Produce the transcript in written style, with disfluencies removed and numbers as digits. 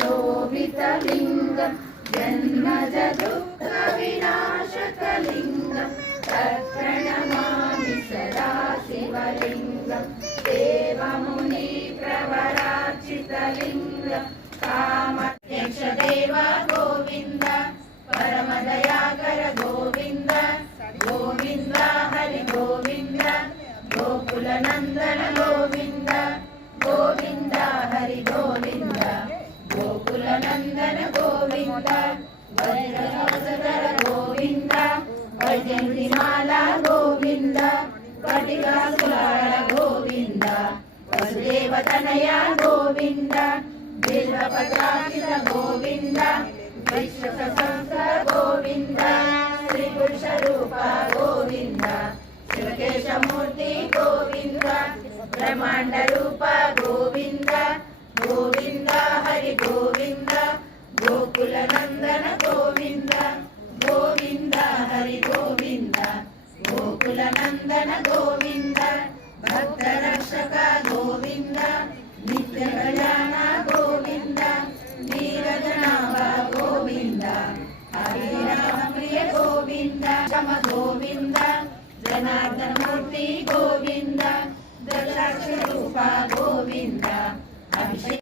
शोभितलिङ्गं जन्मज दुःखविनाशकलिङ्गं तत्प्रणमामि सदा शिवलिङ्गं देवमुनिप्रवरार्चितलिङ्गं कामयक्षदेव गोविन्द परमदयाकर गोविन्द गोविन्द हरि गोविन्द गोकुलनन्दन गोविन्द गोविन्द हरि गोविन्द गोकुलनन्दन गोविन्द वज्रधर गोविन्द वैजयन्तिमाला गोविन्द कटिकासुराळ गोविन्द वसुदेवतनया गोविन्द बिल्वपत्रार्चित गोविन्द विश्वसंस्कृत गोविन्द श्रीपुरुषरूप गोविन्द शिवकेशमूर्ति गोविन्द ब्रह्माण्डरूप गोविन्द गोविन्द हरि गोविन्द गोकुलनन्दन गोविन्द गोविन्द हरि गोविन्द गोकुलनन्दन गोविन्द भक्तरक्षक गोविन्द नित्यकल्याण गोविन्द नीरजनाभ गोविन्द हरिनामप्रिय गोविन्द शम गोविन्द जनार्दनमूर्ति गोविन्द दशाक्षरूप गोविन्द अभिषेक